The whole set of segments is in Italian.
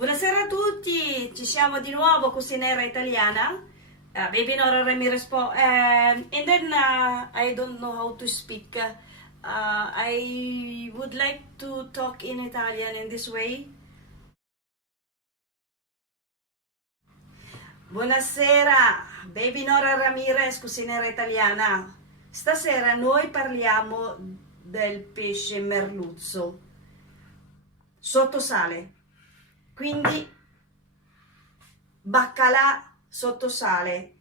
Buonasera a tutti, ci siamo di nuovo, cucinera italiana. Baby Nora Ramirez po. And then I don't know how to speak. I would like to talk in Italian in this way. Buonasera, Baby Nora Ramirez, cucinera italiana. Stasera noi parliamo del pesce merluzzo sotto sale. Quindi baccalà sotto sale,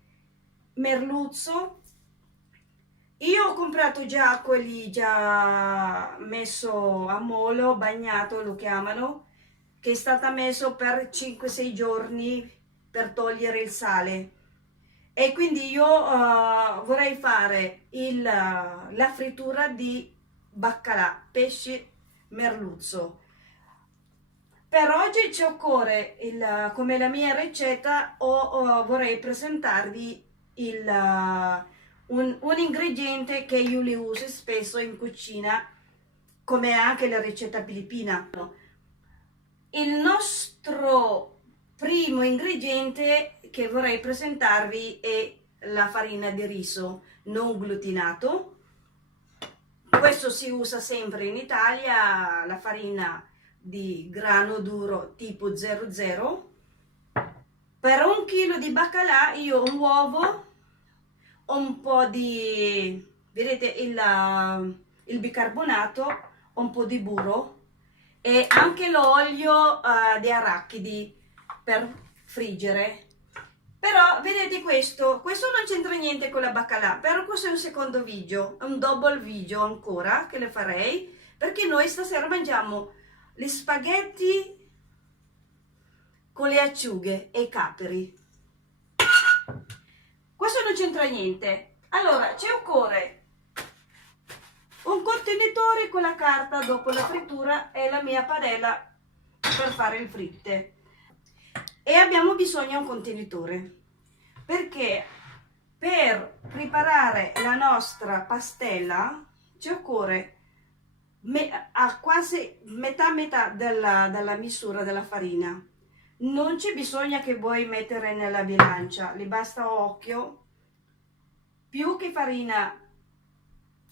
merluzzo. Io ho comprato già quelli già messo a molo, bagnato lo chiamano, che è stata messo per 5-6 giorni per togliere il sale. E quindi io vorrei fare la frittura di baccalà, pesce merluzzo. Per oggi ci occorre, come la mia ricetta, vorrei presentarvi un ingrediente che io li uso spesso in cucina, come anche la ricetta filippina. Il nostro primo ingrediente che vorrei presentarvi è la farina di riso non glutinato. Questo si usa sempre in Italia, la farina di grano duro tipo 00. Per 1 chilo di baccalà io un uovo, un po' di, vedete, il bicarbonato, un po' di burro e anche l'olio di arachidi per friggere. Però vedete, questo non c'entra niente con la baccalà, però questo è un secondo video, un double video ancora che le farei, perché noi stasera mangiamo gli spaghetti con le acciughe e i caperi. Questo non c'entra niente. Allora, ci occorre un contenitore con la carta dopo la frittura e la mia padella per fare il fritte. E abbiamo bisogno di un contenitore, perché per preparare la nostra pastella ci occorre a quasi metà della misura della farina. Non c'è bisogno che voi mettere nella bilancia, le basta occhio. Più che farina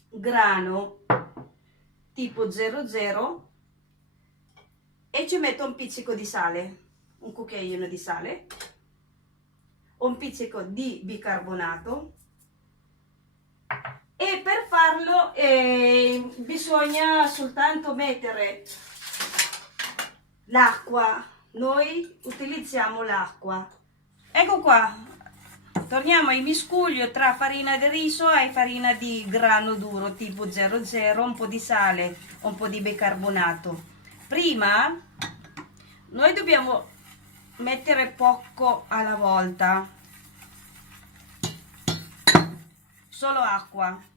grano tipo 00 e ci metto un pizzico di sale, un cucchiaino di sale, un pizzico di bicarbonato. E per farlo bisogna soltanto mettere l'acqua. Noi utilizziamo l'acqua. Ecco qua, torniamo ai miscuglio tra farina di riso e farina di grano duro tipo 00, un po' di sale, un po' di bicarbonato. Prima noi dobbiamo mettere poco alla volta, solo acqua.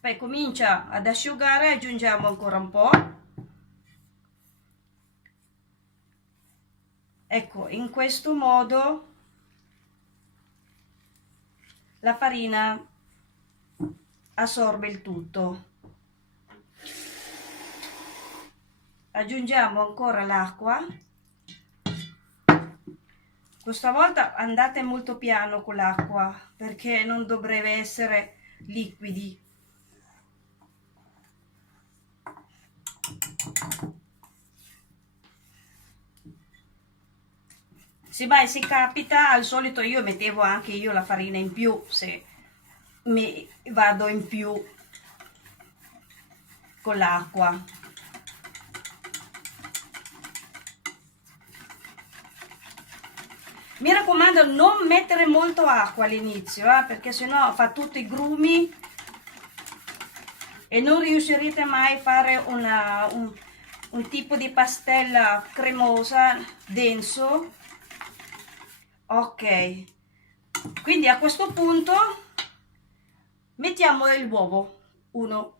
Poi comincia ad asciugare, aggiungiamo ancora un po'. Ecco, in questo modo la farina assorbe il tutto. Aggiungiamo ancora l'acqua. Questa volta andate molto piano con l'acqua, perché non dovrebbe essere liquidi. Se mai si capita, al solito io mettevo anche io la farina in più, se mi vado in più con l'acqua. Mi raccomando, non mettere molto acqua all'inizio, perché sennò fa tutti i grumi e non riuscirete mai a fare un tipo di pastella cremosa, denso. Ok, quindi a questo punto mettiamo l'uovo, uno,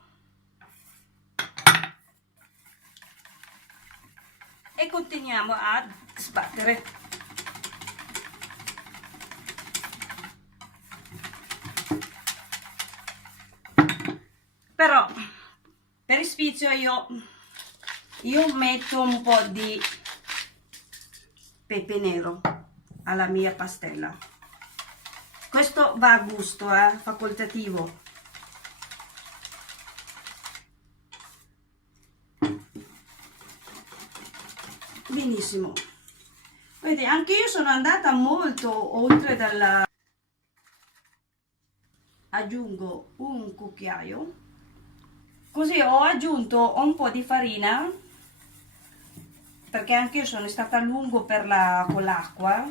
e continuiamo a sbattere. Però per sfizio io io metto un po' di pepe nero alla mia pastella. Questo va a gusto, facoltativo. Benissimo. Vedete, anche io sono andata molto oltre dalla... Aggiungo un cucchiaio, così ho aggiunto un po' di farina, perché anche io sono stata a lungo con l'acqua,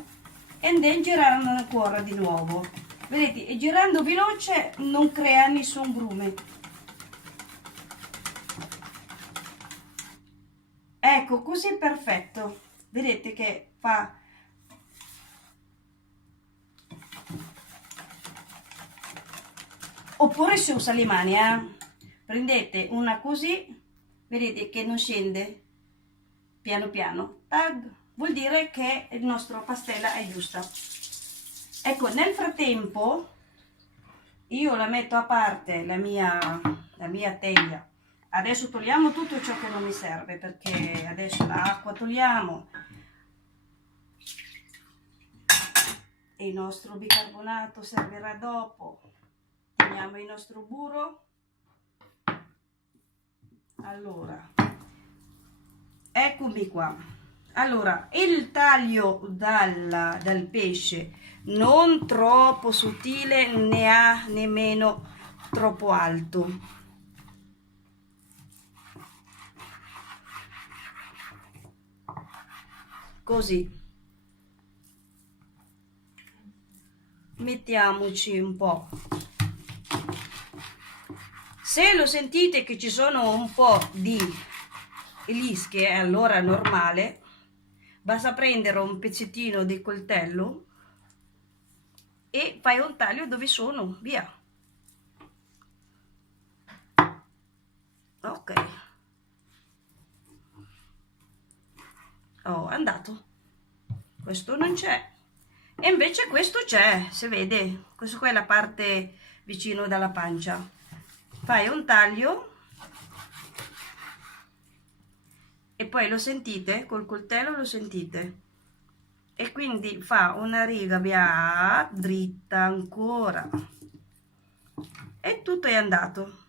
e then girando ancora di nuovo. Vedete, e girando veloce non crea nessun grume. Ecco, così è perfetto. Vedete che fa... Oppure si usa le mani, prendete una così, vedete che non scende piano piano, tag, vuol dire che il nostro pastella è giusta. Ecco, nel frattempo io la metto a parte la mia teglia. Adesso togliamo tutto ciò che non mi serve, perché adesso l'acqua togliamo, e il nostro bicarbonato servirà dopo. Togliamo il nostro burro. Allora, eccomi qua. Allora, il taglio dal pesce non troppo sottile, né ha nemmeno troppo alto. Così. Mettiamoci un po'. Se lo sentite che ci sono un po' di lische, allora è normale. Basta prendere un pezzettino di coltello e fai un taglio dove sono, via. Ok. Oh, è andato. Questo non c'è. E invece questo c'è, si vede. Questo qua è la parte vicino dalla pancia. Fai un taglio e poi lo sentite, col coltello lo sentite, e quindi fa una riga via dritta ancora, e tutto è andato.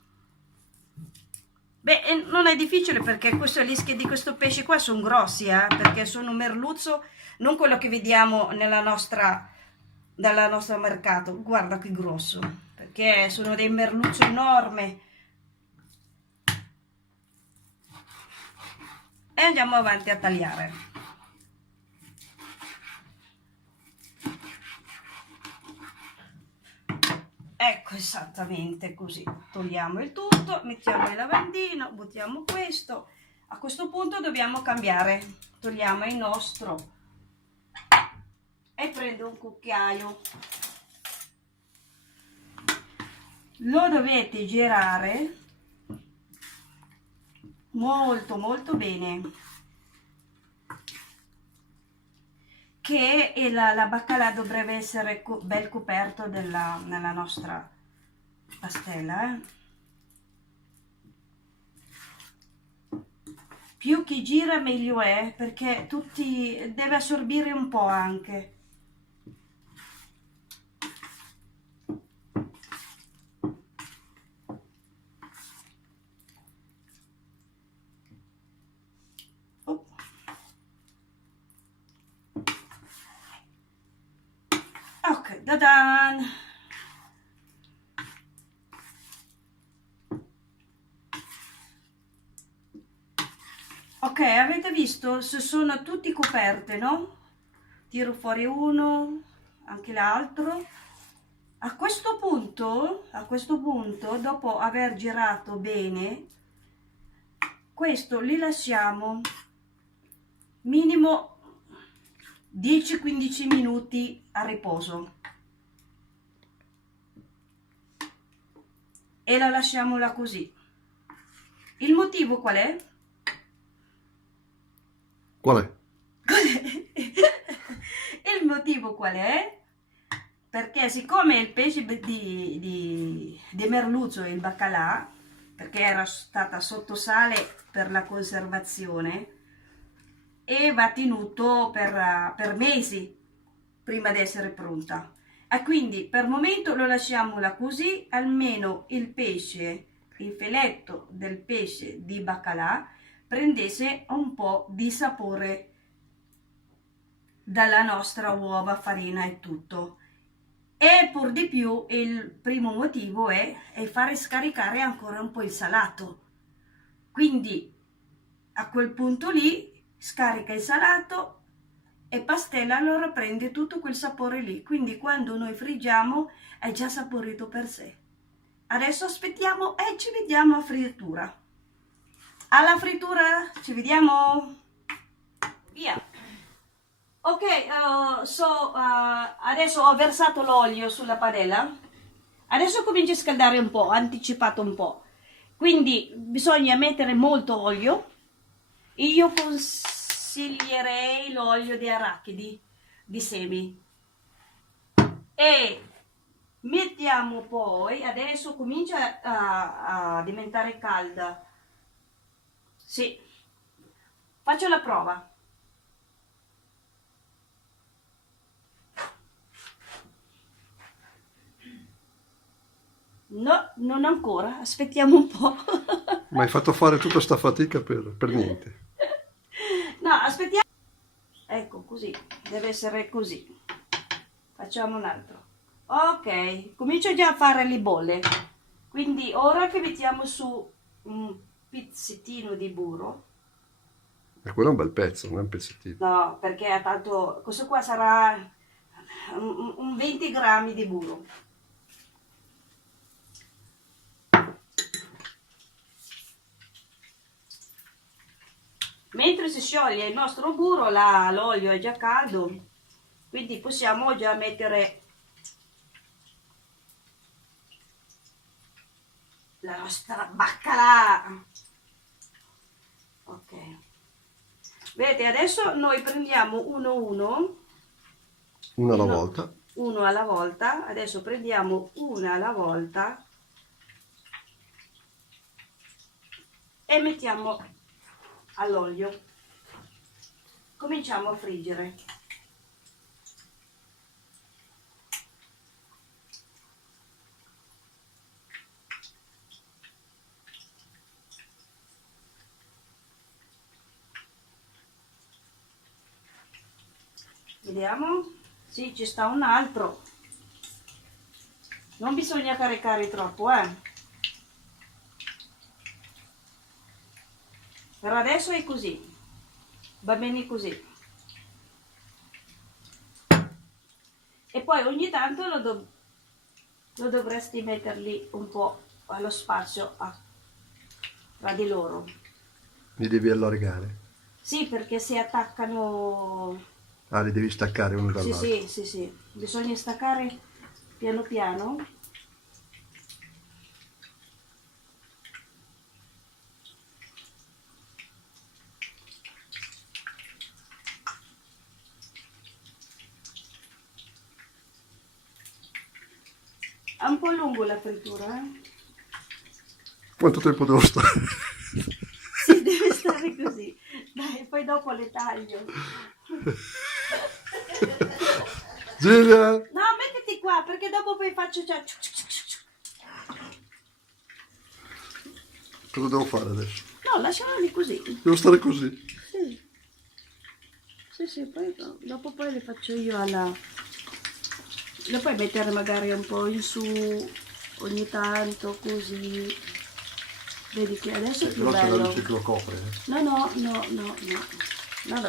Beh, non è difficile, perché le lische di questo pesce qua sono grossi, perché sono un merluzzo, non quello che vediamo dal nostro mercato. Guarda che grosso, perché sono dei merluzzo enormi. E andiamo avanti a tagliare. Ecco, esattamente così. Togliamo il tutto, mettiamo il lavandino, buttiamo questo. A questo punto dobbiamo cambiare. Togliamo il nostro e prendo un cucchiaio. Lo dovete girare molto molto bene, che la baccalà dovrebbe essere ben coperto nella nostra pastella. Più che gira meglio è, perché deve assorbire un po' anche. Ok, da-dan! Ok, avete visto? Se sono tutti coperte, no? Tiro fuori uno, anche l'altro. A questo punto, dopo aver girato bene, questo li lasciamo minimo 10-15 minuti a riposo. E la lasciamo là così. Il motivo qual è? Qual è? Il motivo qual è? Perché siccome il pesce di merluzzo e il baccalà, perché era stata sotto sale per la conservazione e va tenuto per mesi prima di essere pronta. E quindi per il momento lo lasciamo là così, almeno il pesce, il filetto del pesce di baccalà prendesse un po' di sapore dalla nostra uova, farina e tutto. E pur di più il primo motivo è fare scaricare ancora un po' il salato, quindi a quel punto lì scarica il salato e pastella, allora prende tutto quel sapore lì, quindi quando noi friggiamo è già saporito per sé. Adesso aspettiamo e ci vediamo a frittura. Alla frittura ci vediamo, via. Ok, adesso ho versato l'olio sulla padella, adesso comincio a scaldare un po', anticipato un po', quindi bisogna mettere molto olio. Io consiglierei l'olio di arachidi, di semi, e mettiamo poi, adesso comincia a diventare calda, sì, faccio la prova. No, non ancora, aspettiamo un po'. Ma hai fatto fare tutta sta fatica per niente. No, aspettiamo. Ecco, così, deve essere così. Facciamo un altro. Ok, comincio già a fare le bolle. Quindi ora che mettiamo su un pizzettino di burro. E quello è un bel pezzo, non è un pezzettino. No, perché ha tanto. Questo qua sarà un 20 grammi di burro. Mentre si scioglie il nostro burro, l'olio è già caldo, quindi possiamo già mettere la nostra baccalà. Ok, vedete, adesso noi prendiamo uno alla volta. Adesso prendiamo una alla volta e mettiamo all'olio, cominciamo a friggere. Vediamo, sì, ci sta un altro, non bisogna caricare troppo, per adesso è così, va bene così. E poi ogni tanto lo dovresti metterli un po' allo spazio tra di loro. Li devi allargare. Sì, perché si attaccano. Ah, li devi staccare uno dall'altro. Sì, bisogna staccare piano piano. È un po' lungo la frittura, Quanto tempo devo stare? Sì, deve stare così. Dai, poi dopo le taglio. Giulia! No, mettiti qua, perché dopo poi faccio già. Cosa devo fare adesso? No, lascialo lì così. Devo stare così? Sì, poi dopo poi le faccio io alla. Lo puoi mettere magari un po' in su ogni tanto, così. Vedi che adesso è più Però se la bello. luce lo copre. No,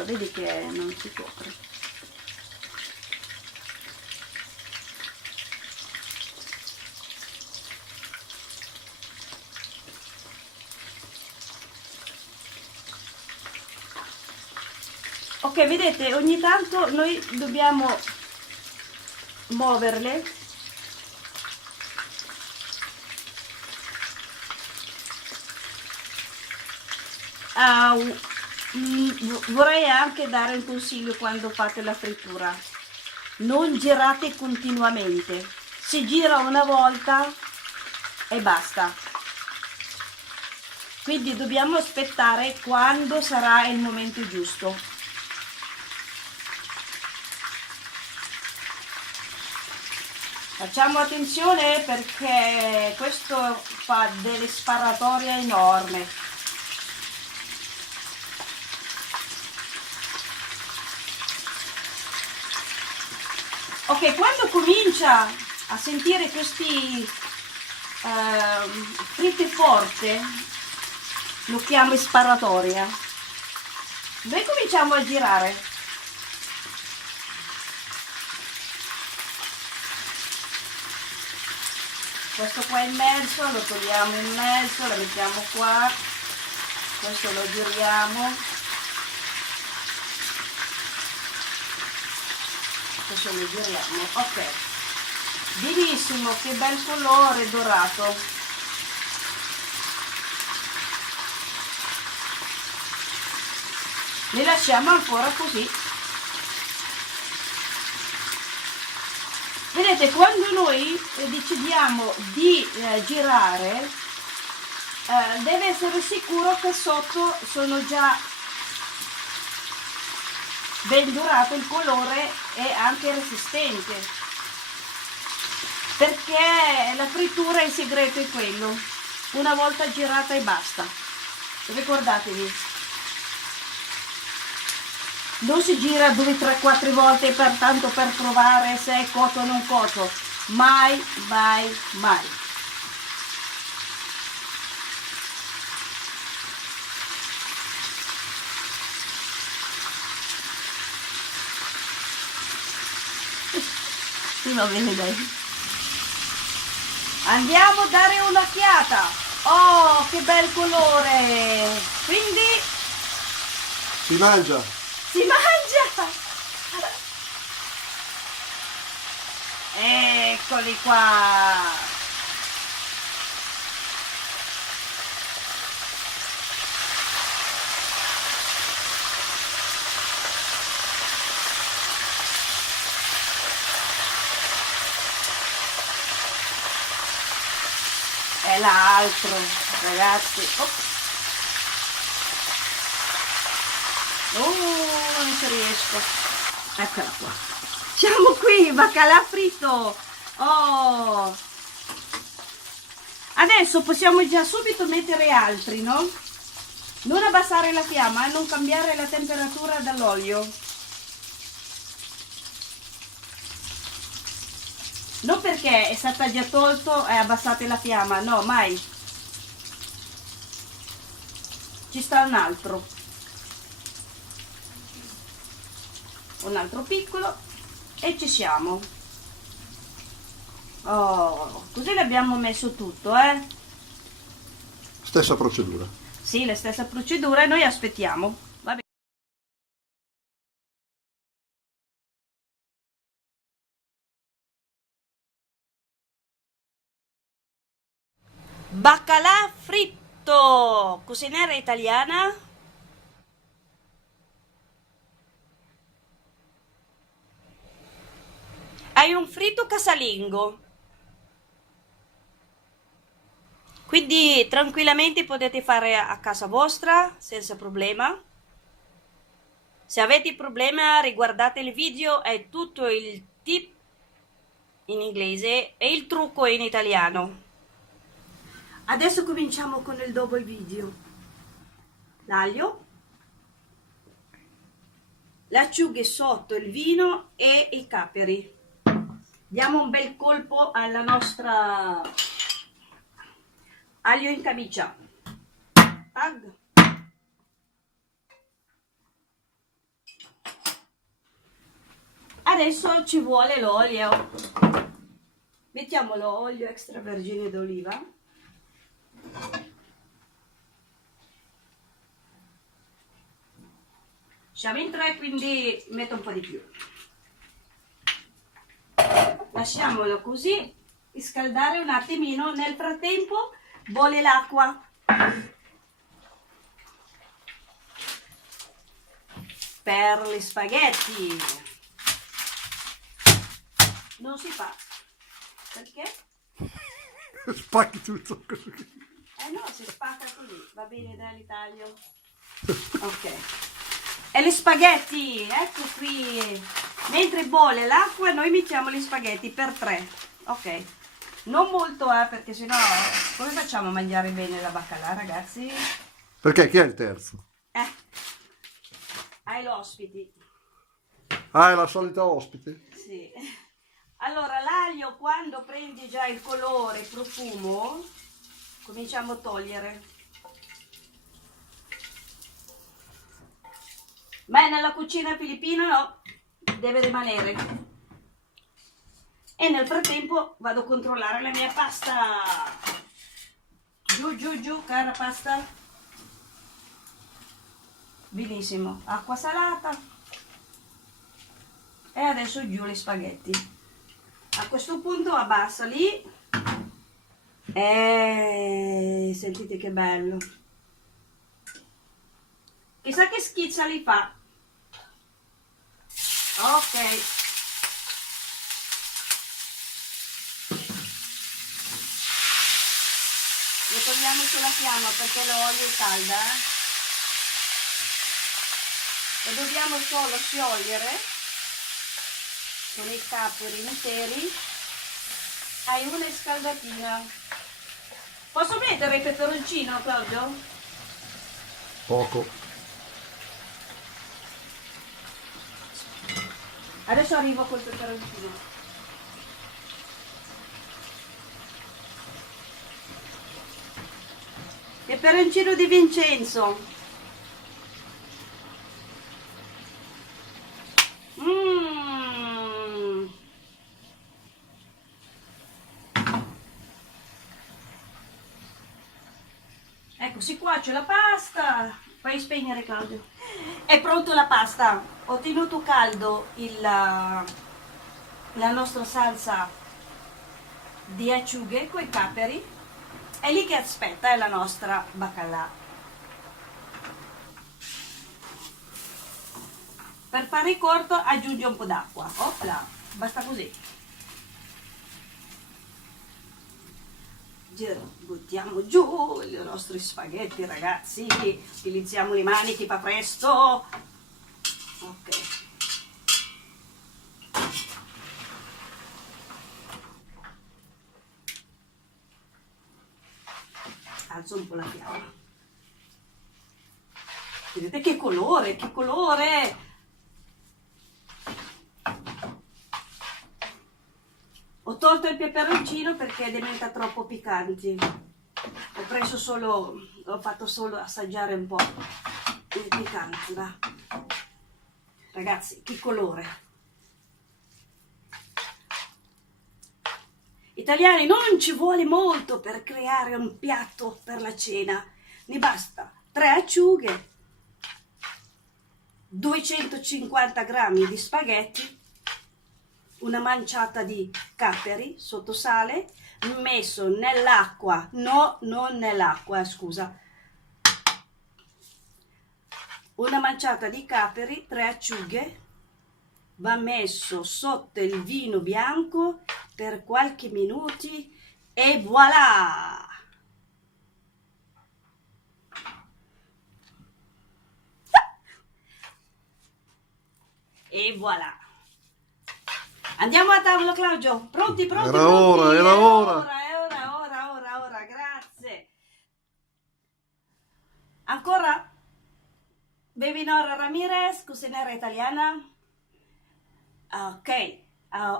vedi che non si copre. Ok, vedete, ogni tanto noi dobbiamo muoverle. Vorrei anche dare un consiglio quando fate la frittura: non girate continuamente, si gira una volta e basta. quindi dobbiamo aspettare quando sarà il momento giusto. Facciamo attenzione perché questo fa delle sparatorie enormi. Ok, quando comincia a sentire questi fritte forte, lo chiamo sparatoria, noi cominciamo a girare. Questo qua è immerso, lo togliamo immerso, lo mettiamo qua, questo lo giriamo, questo lo giriamo, ok, benissimo, che bel colore dorato. Li lasciamo ancora così. Vedete, quando noi decidiamo di girare, deve essere sicuro che sotto sono già ben dorato il colore e anche resistente, perché la frittura, il segreto è quello, una volta girata e basta, ricordatevi. Non si gira 2, 3, 4 volte per tanto per provare se è cotto o non cotto. Mai, mai, mai. Sì, va bene, dai. Andiamo a dare un'occhiata. Oh, che bel colore. Quindi Si mangia. si mangia! Eccoli qua! E l'altro, ragazzi. Ops. Non ci riesco. Eccola qua. Siamo qui, baccalà fritto. Oh. Adesso possiamo già subito mettere altri, no? Non abbassare la fiamma, non cambiare la temperatura dall'olio. Non perché è stata già tolto e abbassate la fiamma, no, mai. Ci sta un altro piccolo e ci siamo. Oh, così l'abbiamo messo tutto, Stessa procedura. Sì, la stessa procedura e noi aspettiamo. Va bene. Baccalà fritto, cuciniera italiana. Hai un fritto casalingo, quindi tranquillamente potete fare a casa vostra senza problema. Se avete problema riguardate il video, è tutto il tip in inglese e il trucco in italiano. Adesso cominciamo con il dopo video. L'aglio, le acciughe sotto, il vino e i capperi. Diamo un bel colpo alla nostra aglio in camicia. Tag. Adesso ci vuole l'olio. Mettiamo l'olio extravergine d'oliva. Siamo in 3, quindi metto un po' di più. Lasciamolo così scaldare un attimino. Nel frattempo bolle l'acqua. Per gli spaghetti. Non si fa. Perché? Spacchi tutto. no, si spacca così, va bene dall'Italia. Ok. E gli spaghetti, ecco qui. Mentre bolle l'acqua noi mettiamo gli spaghetti per 3. Ok. Non molto, perché sennò come facciamo a mangiare bene la baccalà, ragazzi? Perché chi è il terzo? Hai l'ospiti. Ah, è la solita ospite? Sì. Allora, l'aglio quando prende già il colore, il profumo, cominciamo a togliere. Ma nella cucina filippina no, deve rimanere. E nel frattempo vado a controllare la mia pasta. Giù, giù, giù, cara pasta. Benissimo, acqua salata. E adesso giù gli spaghetti. A questo punto abbassa lì. Sentite che bello. Chissà che schizza li fa. Ok. Lo togliamo sulla fiamma perché l'olio è calda. E dobbiamo solo sciogliere con i capri interi. Hai una scaldatina. Posso mettere il peperoncino, Claudio? Poco. Adesso arrivo col peperoncino. Peperoncino di Vincenzo. Ecco, si cuoce la pasta. Fai spegnere, Claudio. È pronto la pasta. Ho tenuto caldo la nostra salsa di acciughe con i capperi. È lì che aspetta, è la nostra baccalà. Per fare corto aggiungi un po' d'acqua. Opla, basta così. Buttiamo giù i nostri spaghetti, ragazzi. Utilizziamo le mani che fa presto. Ok. Alzo un po' la fiamma. Vedete che colore, che colore! Ho tolto il peperoncino perché diventa troppo piccanti. Ho fatto solo assaggiare un po' il piccante, va. Ragazzi, che colore! Italiani, non ci vuole molto per creare un piatto per la cena. Ne basta 3 acciughe, 250 grammi di spaghetti, una manciata di capperi sotto sale, messo nell'acqua, no, non nell'acqua, scusa. Una manciata di capperi, 3 acciughe, va messo sotto il vino bianco per qualche minuti e voilà! E voilà! Andiamo a tavola, Claudio. Pronti, pronti, Era pronti. ora, era ora. Ora, grazie. Ancora? Baby Nora Ramirez, cucinera italiana. Ok,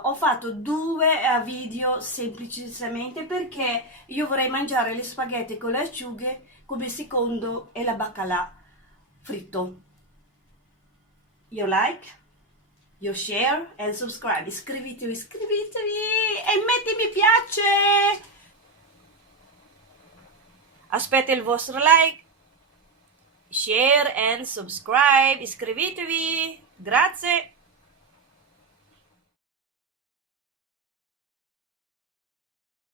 ho fatto 2 video semplicemente perché io vorrei mangiare le spaghetti con le acciughe come secondo e la baccalà fritto. You like? You share and subscribe. Iscrivetevi e metti mi piace. Aspetto il vostro like, share and subscribe. Iscrivetevi. Grazie.